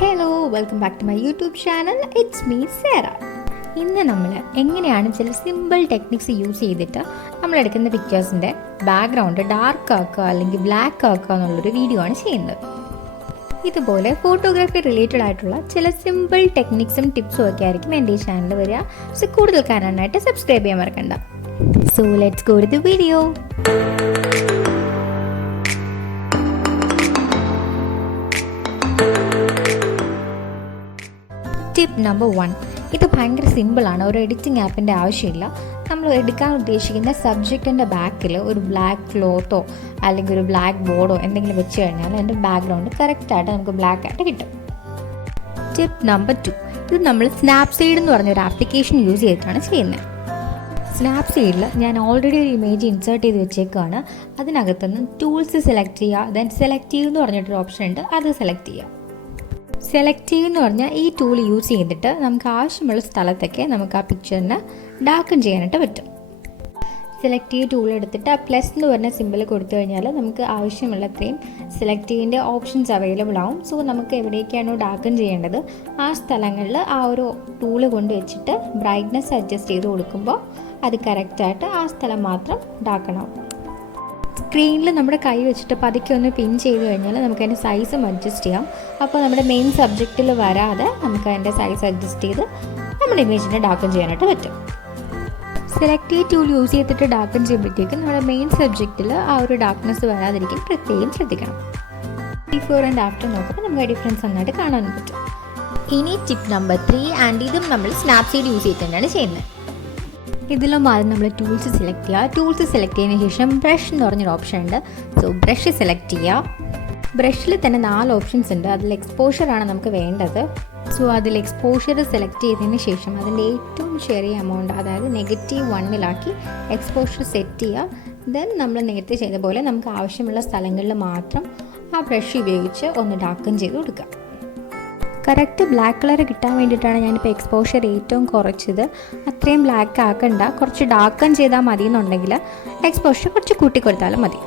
Hello, welcome back to my YouTube channel. It's me Sera. ഇന്ന് നമ്മൾ എങ്ങനെയാണ് ചില സിമ്പിൾ ടെക്നിക്സ് യൂസ് ചെയ്തിട്ട് നമ്മളെടുക്കുന്ന പിക്ചേഴ്സിൻ്റെ ബാക്ക്ഗ്രൗണ്ട് ഡാർക്ക് ആക്കുക അല്ലെങ്കിൽ ബ്ലാക്ക് ആക്കുക എന്നുള്ളൊരു വീഡിയോ ആണ് ചെയ്യുന്നത്. ഇതുപോലെ ഫോട്ടോഗ്രാഫി റിലേറ്റഡ് ആയിട്ടുള്ള ചില സിമ്പിൾ ടെക്നിക്സും ടിപ്സും ഒക്കെ ആയിരിക്കും എൻ്റെ ഈ ചാനൽ വരിക. സോ കൂടുതൽ കാണാനായിട്ട് സബ്സ്ക്രൈബ് ചെയ്യാൻ മറക്കണ്ട. So let's go to the video. Tip number 1. ഇത് ഭയങ്കര സിമ്പിളാണ്. ഒരു എഡിറ്റിംഗ് ആപ്പിൻ്റെ ആവശ്യമില്ല. നമ്മൾ എടുക്കാൻ ഉദ്ദേശിക്കുന്ന സബ്ജക്റ്റിൻ്റെ ബാക്കിൽ ഒരു ബ്ലാക്ക് ക്ലോത്തോ അല്ലെങ്കിൽ ഒരു ബ്ലാക്ക് ബോർഡോ എന്തെങ്കിലും വെച്ച് കഴിഞ്ഞാൽ അതിൻ്റെ ബാക്ക്ഗ്രൗണ്ട് കറക്റ്റായിട്ട് നമുക്ക് ബ്ലാക്ക് ആയിട്ട് കിട്ടും. Tip number 2. ഇത് നമ്മൾ സ്നാപ്സീഡ് എന്ന് പറഞ്ഞൊരു ആപ്ലിക്കേഷൻ യൂസ് ചെയ്തിട്ടാണ് ചെയ്യുന്നത്. സ്നാപ്സീഡിൽ ഞാൻ ഓൾറെഡി ഒരു ഇമേജ് ഇൻസേർട്ട് ചെയ്ത് വെച്ചേക്കാണ്. അതിനകത്തുനിന്ന് ടൂൾസ് സെലക്ട് ചെയ്യുക, ദെൻ സെലക്റ്റീവ് എന്ന് പറഞ്ഞിട്ടൊരു ഓപ്ഷൻ ഉണ്ട്, അത് സെലക്ട് ചെയ്യുക. സെലക്റ്റീവ് എന്ന് പറഞ്ഞാൽ ഈ ടൂൾ യൂസ് ചെയ്തിട്ട് നമുക്ക് ആവശ്യമുള്ള സ്ഥലത്തൊക്കെ നമുക്ക് ആ പിക്ചറിനെ ഡാർക്കൻ ചെയ്യാനായിട്ട് പറ്റും. സെലക്റ്റീവ് ടൂൾ എടുത്തിട്ട് ആ പ്ലസ് എന്ന് പറഞ്ഞ സിമ്പിൾ കൊടുത്തു കഴിഞ്ഞാൽ നമുക്ക് ആവശ്യമുള്ളത്രയും സെലക്റ്റീവിൻ്റെ ഓപ്ഷൻസ് അവൈലബിൾ ആവും. സോ നമുക്ക് എവിടേക്കാണോ ഡാർക്കൻ ചെയ്യേണ്ടത് ആ സ്ഥലങ്ങളിൽ ആ ഒരു ടൂള് കൊണ്ട് വെച്ചിട്ട് ബ്രൈറ്റ്നെസ് അഡ്ജസ്റ്റ് ചെയ്ത് കൊടുക്കുമ്പോൾ അത് കറക്റ്റായിട്ട് ആ സ്ഥലം മാത്രം ഡാർക്കണാവും. സ്ക്രീനിൽ നമ്മുടെ കൈ വെച്ചിട്ട് പതുക്കെ ഒന്ന് പിൻ ചെയ്ത് കഴിഞ്ഞാൽ നമുക്ക് അതിൻ്റെ സൈസും അഡ്ജസ്റ്റ് ചെയ്യാം. അപ്പോൾ നമ്മുടെ മെയിൻ സബ്ജക്റ്റിൽ വരാതെ നമുക്ക് അതിൻ്റെ സൈസ് അഡ്ജസ്റ്റ് ചെയ്ത് നമ്മുടെ ഇമേജിനെ ഡാർക്കൻ ചെയ്യാനായിട്ട് പറ്റും. സെലക്റ്റീവ് ടൂൾ യൂസ് ചെയ്തിട്ട് ഡാർക്കൻ ചെയ്യുമ്പോഴത്തേക്കും നമ്മുടെ മെയിൻ സബ്ജക്റ്റിൽ ആ ഒരു ഡാർക്ക്നെസ് വരാതിരിക്കും പ്രത്യേകം ശ്രദ്ധിക്കണം. ബിഫോർ ആൻഡ് ആഫ്റ്റർ നോക്കുമ്പോൾ നമുക്ക് ആ ഡിഫറൻസ് നന്നായിട്ട് കാണാൻ പറ്റും. ഇനി ടിപ്പ് നമ്പർ 3, ആൻഡ് ഇതും നമ്മൾ സ്നാപ്സീഡ് യൂസ് ചെയ്തിട്ടാണ് ചെയ്യുന്നത്. ഇതിലും ആദ്യം നമ്മൾ ടൂൾസ് സെലക്ട് ചെയ്യുക. ടൂൾസ് സെലക്ട് ചെയ്തതിന് ശേഷം ബ്രഷ് എന്ന് പറഞ്ഞൊരു ഓപ്ഷൻ ഉണ്ട്. സോ ബ്രഷ് സെലക്ട് ചെയ്യുക. ബ്രഷിൽ തന്നെ 4 ഓപ്ഷൻസ് ഉണ്ട്. അതിൽ എക്സ്പോഷറാണ് നമുക്ക് വേണ്ടത്. സോ അതിൽ എക്സ്പോഷർ സെലക്ട് ചെയ്തതിന് ശേഷം അതിൻ്റെ ഏറ്റവും ചെറിയ എമൗണ്ട്, അതായത് -1 എക്സ്പോഷർ സെറ്റ് ചെയ്യുക. ദെൻ നമ്മൾ നേരത്തെ ചെയ്ത പോലെ നമുക്ക് ആവശ്യമുള്ള സ്ഥലങ്ങളിൽ മാത്രം ആ ബ്രഷ് ഉപയോഗിച്ച് ഒന്ന് ഡാർക്കൻ ചെയ്ത് കൊടുക്കുക. കറക്റ്റ് ബ്ലാക്ക് കളർ കിട്ടാൻ വേണ്ടിയിട്ടാണ് ഞാനിപ്പോൾ എക്സ്പോഷർ ഏറ്റവും കുറച്ചത്. അത്രയും ബ്ലാക്ക് ആക്കണ്ട, കുറച്ച് ഡാർക്കൻ ചെയ്താൽ മതി എന്നുണ്ടെങ്കിൽ എക്സ്പോഷർ കുറച്ച് കൂട്ടി കൊടുത്താലും മതി.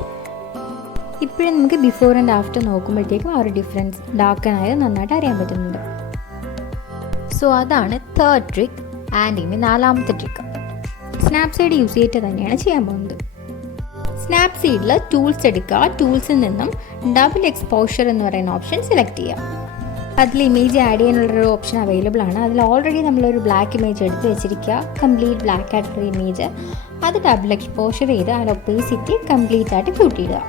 ഇപ്പോഴും നമുക്ക് ബിഫോർ ആൻഡ് ആഫ്റ്റർ നോക്കുമ്പോഴത്തേക്കും ആ ഒരു ഡിഫറൻസ് ഡാർക്കൻ ആയത് നന്നായിട്ട് അറിയാൻ പറ്റുന്നുണ്ട്. സോ അതാണ് 3rd ട്രിക്ക്. ആൻഡ് ഇനി 4ാമത്തെ ട്രിക്ക് സ്നാപ്സീഡ് യൂസ് ചെയ്തിട്ട് തന്നെയാണ് ചെയ്യാൻ പോകുന്നത്. സ്നാപ്സീഡിൽ ടൂൾസ് എടുക്കുക. ടൂൾസിൽ നിന്നും ഡബിൾ എക്സ്പോഷർ എന്ന് പറയുന്ന ഓപ്ഷൻ സെലക്ട് ചെയ്യുക. അതിൽ ഇമേജ് ആഡ് ചെയ്യാനുള്ളൊരു ഓപ്ഷൻ അവൈലബിൾ ആണ്. അതിൽ ഓൾറെഡി നമ്മളൊരു ബ്ലാക്ക് ഇമേജ് എടുത്ത് വെച്ചിരിക്കുക, കംപ്ലീറ്റ് ബ്ലാക്ക് ആയിട്ടുള്ള ഇമേജ്. അത് ഡബിൾ എക്സ്പോഷർ ചെയ്ത് അതിൻ്റെ ഒപ്പേസിറ്റി കംപ്ലീറ്റ് ആയിട്ട് കൂട്ടിയിടുക.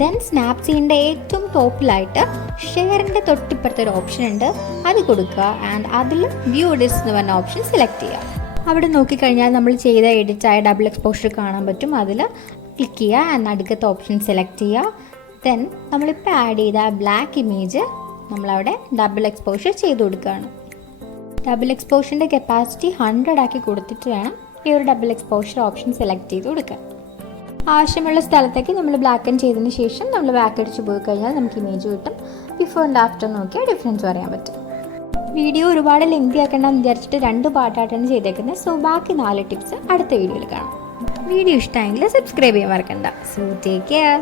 ദെൻ സ്നാപ്സീഡിൻ്റെ ഏറ്റവും ടോപ്പിലായിട്ട് ഷെയറിൻ്റെ തൊട്ടിപ്പുറത്തെ ഒരു ഓപ്ഷൻ ഉണ്ട്, അത് കൊടുക്കുക. ആൻഡ് അതിൽ വ്യൂ എഡിറ്റ്സ് എന്ന് പറഞ്ഞ ഓപ്ഷൻ സെലക്ട് ചെയ്യുക. അവിടെ നോക്കിക്കഴിഞ്ഞാൽ നമ്മൾ ചെയ്ത എഡിറ്റായ ഡബിൾ എക്സ്പോഷർ കാണാൻ പറ്റും. അതിൽ ക്ലിക്ക് ചെയ്യുക ആൻഡ് അടുത്ത ഓപ്ഷൻ സെലക്ട് ചെയ്യുക. ദെൻ നമ്മളിപ്പോൾ ആഡ് ചെയ്ത ബ്ലാക്ക് ഇമേജ് നമ്മളവിടെ ഡബിൾ എക്സ്പോഷർ ചെയ്ത് കൊടുക്കുകയാണ്. ഡബിൾ എക്സ്പോഷറിൻ്റെ കപ്പാസിറ്റി 100 ആക്കി കൊടുത്തിട്ട് വേണം ഈ ഒരു ഡബിൾ എക്സ്പോഷർ ഓപ്ഷൻ സെലക്ട് ചെയ്ത് കൊടുക്കുക. ആവശ്യമുള്ള സ്ഥലത്തേക്ക് നമ്മൾ ബ്ലാക്കൻ ചെയ്തതിന് ശേഷം നമ്മൾ ബാക്ക് അടിച്ച് പോയി കഴിഞ്ഞാൽ നമുക്ക് ഇമേജ് കിട്ടും. ബിഫോർ ആൻഡ് ആഫ്റ്റർ നോക്കിയാൽ ഡിഫറൻസ് പറയാൻ പറ്റും. വീഡിയോ ഒരുപാട് ലെങ്തി ആക്കണ്ടെന്ന് വിചാരിച്ചിട്ട് 2 പാർട്ടായിട്ടാണ് ചെയ്തേക്കുന്നത്. സോ ബാക്കി 4 ടിപ്സ് അടുത്ത വീഡിയോയിൽ കാണാം. വീഡിയോ ഇഷ്ടമായെങ്കിൽ സബ്സ്ക്രൈബ് ചെയ്യാൻ മറക്കണ്ട. So take care.